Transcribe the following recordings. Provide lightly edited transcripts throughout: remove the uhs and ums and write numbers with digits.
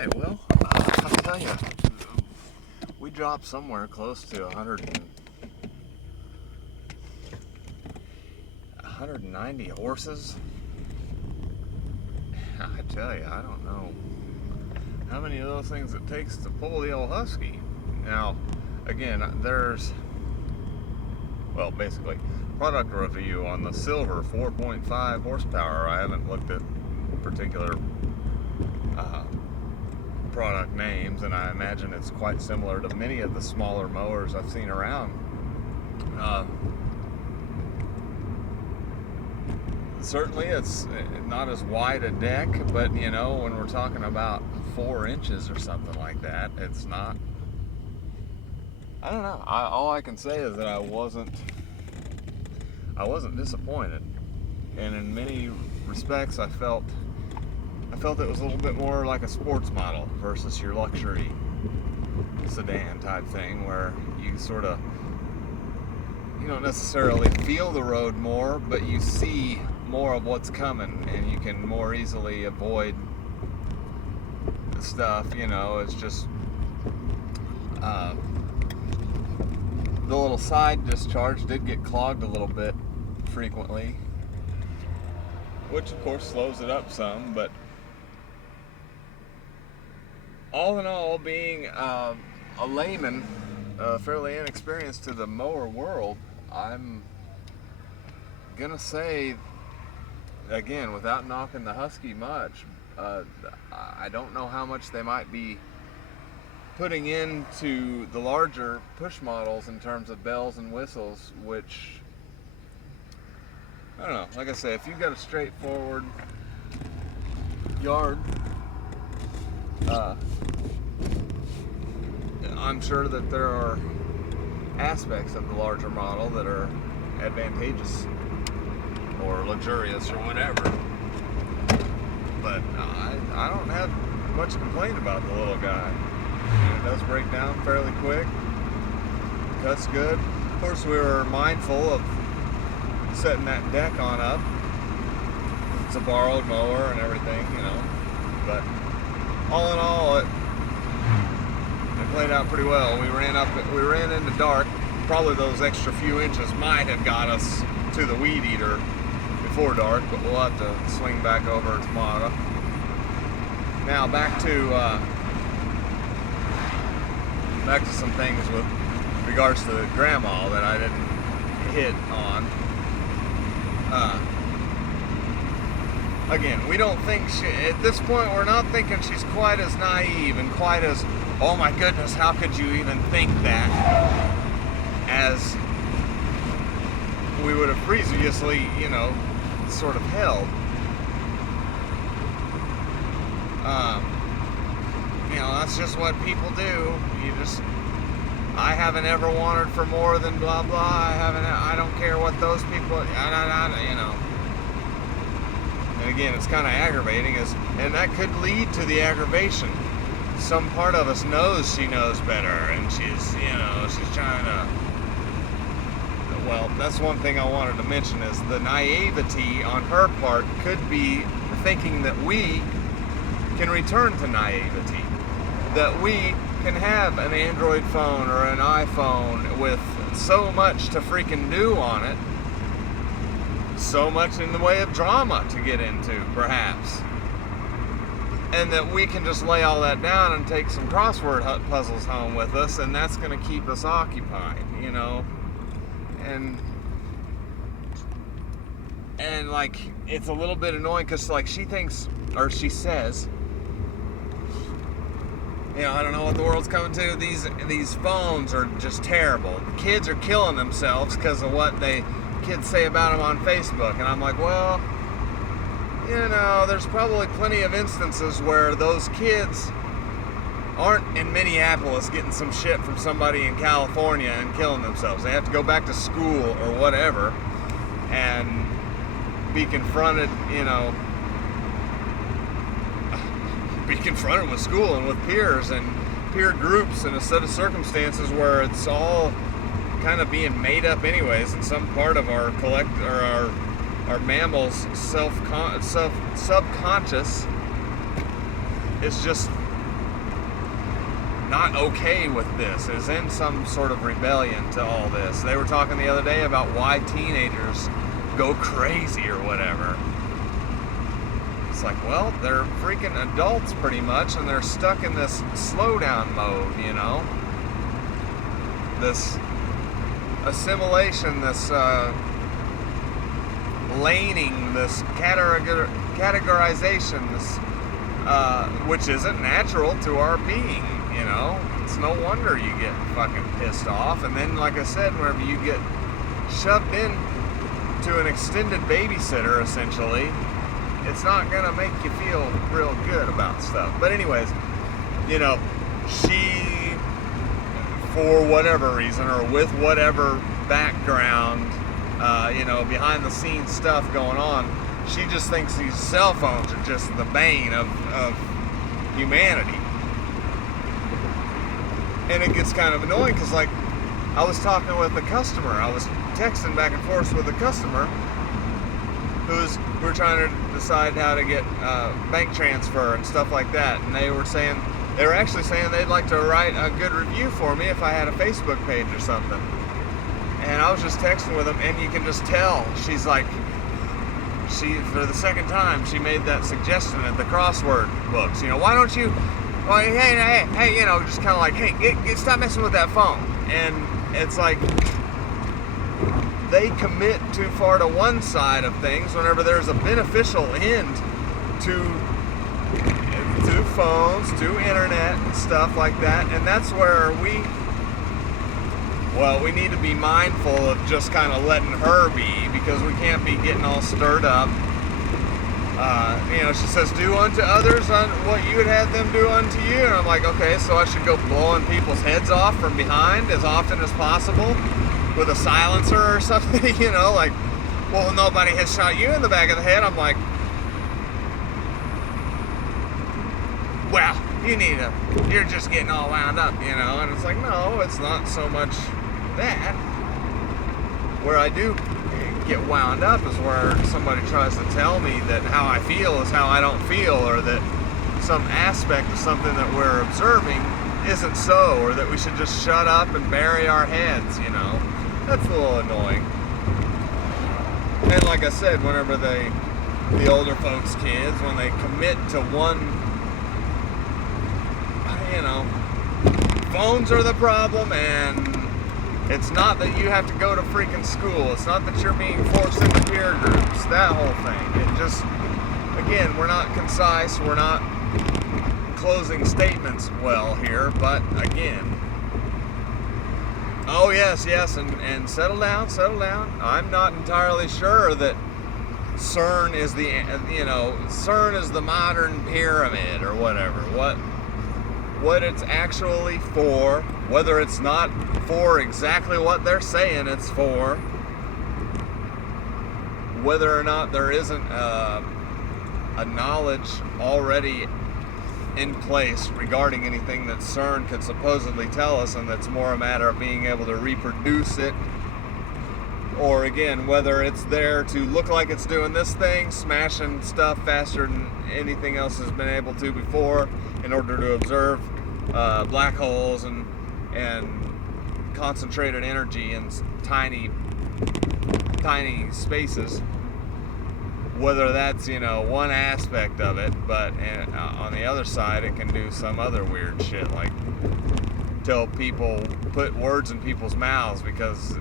right, well, I'll tell you, we dropped somewhere close to 190 horses. I tell you, I don't know how many of those things it takes to pull the old Husky. Now, again, basically, product review on the Silver 4.5 horsepower. I haven't looked at particular product names, and I imagine it's quite similar to many of the smaller mowers I've seen around. Certainly it's not as wide a deck, but you know, when we're talking about 4 inches or something like that, it's not, I don't know. All I can say is that I wasn't disappointed, and in many respects I felt it was a little bit more like a sports model versus your luxury sedan type thing, where you don't necessarily feel the road more, but you see more of what's coming, and you can more easily avoid the stuff. You know, it's just the little side discharge did get clogged a little bit frequently, which of course slows it up some, but all in all, being a layman, fairly inexperienced to the mower world, I'm gonna say, again, without knocking the Husky much, I don't know how much they might be putting into the larger push models in terms of bells and whistles, which, I don't know, like I say, if you've got a straightforward yard, I'm sure that there are aspects of the larger model that are advantageous or luxurious or whatever, but I don't have much to complain about the little guy. And it does break down fairly quick, cuts good. Of course, we were mindful of setting that deck on up. It's a borrowed mower and everything, you know, but all in all, it played out pretty well. We ran into dark. Probably those extra few inches might have got us to the weed eater before dark, but we'll have to swing back over tomorrow. Now back to some things with regards to Grandma that I didn't hit on. Again, we don't think at this point, we're not thinking she's quite as naive and quite as, oh my goodness, how could you even think that, as we would have previously, sort of held. That's just what people do. I haven't ever wanted for more than blah blah. I don't care what those people, And again, it's kind of aggravating, and that could lead to the aggravation. Some part of us knows she knows better, and she's trying to. Well, that's one thing I wanted to mention, is the naivety on her part could be thinking that we can return to naivety, that we can have an Android phone or an iPhone with so much to freaking do on it, so much in the way of drama to get into, perhaps, and that we can just lay all that down and take some crossword puzzles home with us, and that's going to keep us occupied, and like, it's a little bit annoying, because like, she thinks, or she says, I don't know what the world's coming to. These phones are just terrible. The kids are killing themselves because of what kids say about them on Facebook. And I'm like, well, there's probably plenty of instances where those kids aren't in Minneapolis getting some shit from somebody in California and killing themselves. They have to go back to school or whatever and be confronted, be confronted with school and with peers and peer groups in a set of circumstances where it's all kind of being made up anyways, and some part of our our mammals subconscious is just not okay with this, is in some sort of rebellion to all this. They were talking the other day about why teenagers go crazy or whatever. It's like, well, they're freaking adults pretty much, and they're stuck in this slowdown mode, you know? This assimilation, this laning, this categorization, this which isn't natural to our being, you know? It's no wonder you get fucking pissed off. And then, like I said, whenever you get shoved in to an extended babysitter, essentially, it's not gonna make you feel real good about stuff. But anyways, you know, she, for whatever reason, or with whatever background, you know, behind the scenes stuff going on, she just thinks these cell phones are just the bane of humanity. And it gets kind of annoying because, like, I was talking with a customer. I was texting back and forth with a customer we were trying to decide how to get bank transfer and stuff like that. And they were actually saying they'd like to write a good review for me if I had a Facebook page or something. And I was just texting with them, and you can just tell she's like, for the second time, she made that suggestion at the crossword books. You know, why don't you, well, hey, you know, just kind of like, hey, stop messing with that phone. And it's like, they commit too far to one side of things whenever there's a beneficial end to phones, to internet and stuff like that. And that's where we need to be mindful of just kind of letting her be, because we can't be getting all stirred up. You know, she says, do unto others what you would have them do unto you. And I'm like, okay, so I should go blowing people's heads off from behind as often as possible with a silencer or something, you know, like, well, nobody has shot you in the back of the head. I'm like, well, you're just getting all wound up, you know. And it's like, no, it's not so much that. Where I do get wound up is where somebody tries to tell me that how I feel is how I don't feel, or that some aspect of something that we're observing isn't so, or that we should just shut up and bury our heads, you know. That's a little annoying. And like I said, whenever the older folks' kids, when they commit to one, you know, phones are the problem, and it's not that you have to go to freaking school. It's not that you're being forced into peer groups. That whole thing. It just, again, we're not concise. We're not closing statements well here. But again, oh yes, and settle down. I'm not entirely sure that CERN is CERN is the modern pyramid or whatever. What it's actually for, whether it's not for exactly what they're saying it's for, whether or not there isn't a knowledge already in place regarding anything that CERN could supposedly tell us, and that's more a matter of being able to reproduce it, or again, whether it's there to look like it's doing this thing, smashing stuff faster than anything else has been able to before, in order to observe black holes and concentrated energy in tiny spaces. Whether that's, you know, one aspect of it, but on the other side, it can do some other weird shit, like tell people, put words in people's mouths because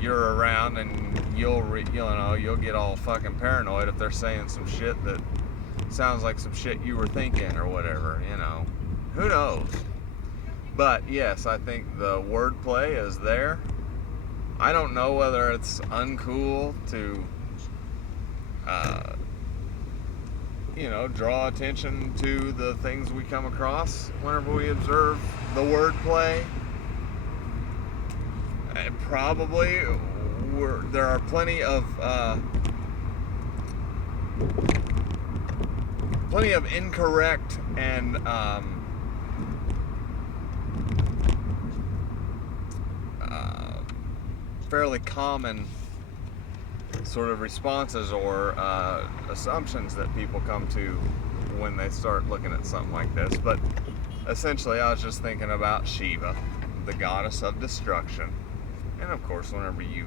you're around, and you'll get all fucking paranoid if they're saying some shit that sounds like some shit you were thinking or whatever, you know. Who knows? But yes, I think the wordplay is there. I don't know whether it's uncool to draw attention to the things we come across whenever we observe the wordplay. Probably there are plenty of incorrect and fairly common sort of responses or assumptions that people come to when they start looking at something like this. But essentially, I was just thinking about Shiva, the goddess of destruction. And of course, whenever you,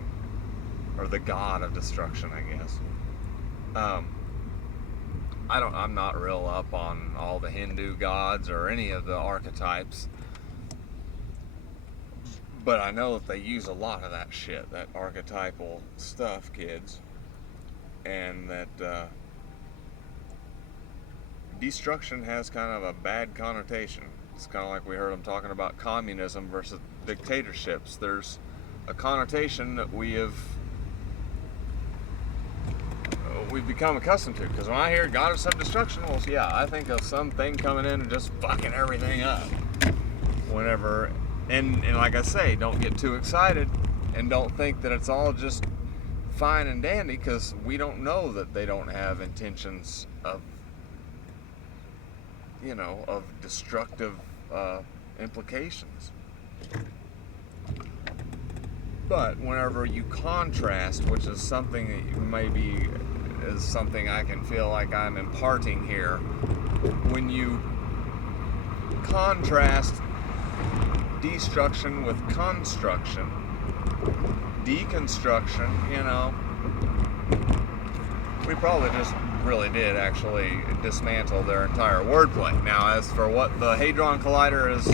or the god of destruction, I guess. I'm not real up on all the Hindu gods or any of the archetypes. But I know that they use a lot of that shit, that archetypal stuff, kids. And that destruction has kind of a bad connotation. It's kind of like we heard them talking about communism versus dictatorships. There's a connotation that we've become accustomed to. Because when I hear goddess of destruction, well, yeah, I think of something coming in and just fucking everything up. Whenever, and like I say, don't get too excited and don't think that it's all just fine and dandy, because we don't know that they don't have intentions of, of destructive implications. But whenever you contrast, which is something that maybe is something I can feel like I'm imparting here, when you contrast destruction with construction, deconstruction, we probably just really did actually dismantle their entire wordplay. Now, as for what the Hadron Collider is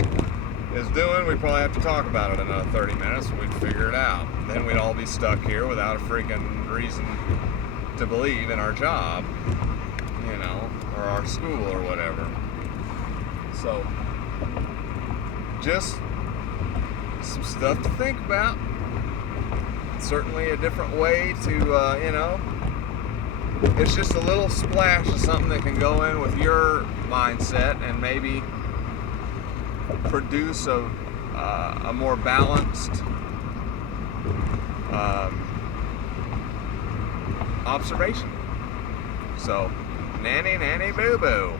doing, we probably have to talk about it another 30 minutes and we'd figure it out. Then we'd all be stuck here without a freaking reason to believe in our job, or our school or whatever. So, just some stuff to think about. Certainly a different way to, it's just a little splash of something that can go in with your mindset and maybe produce a more balanced observation. So, nanny, nanny, boo-boo.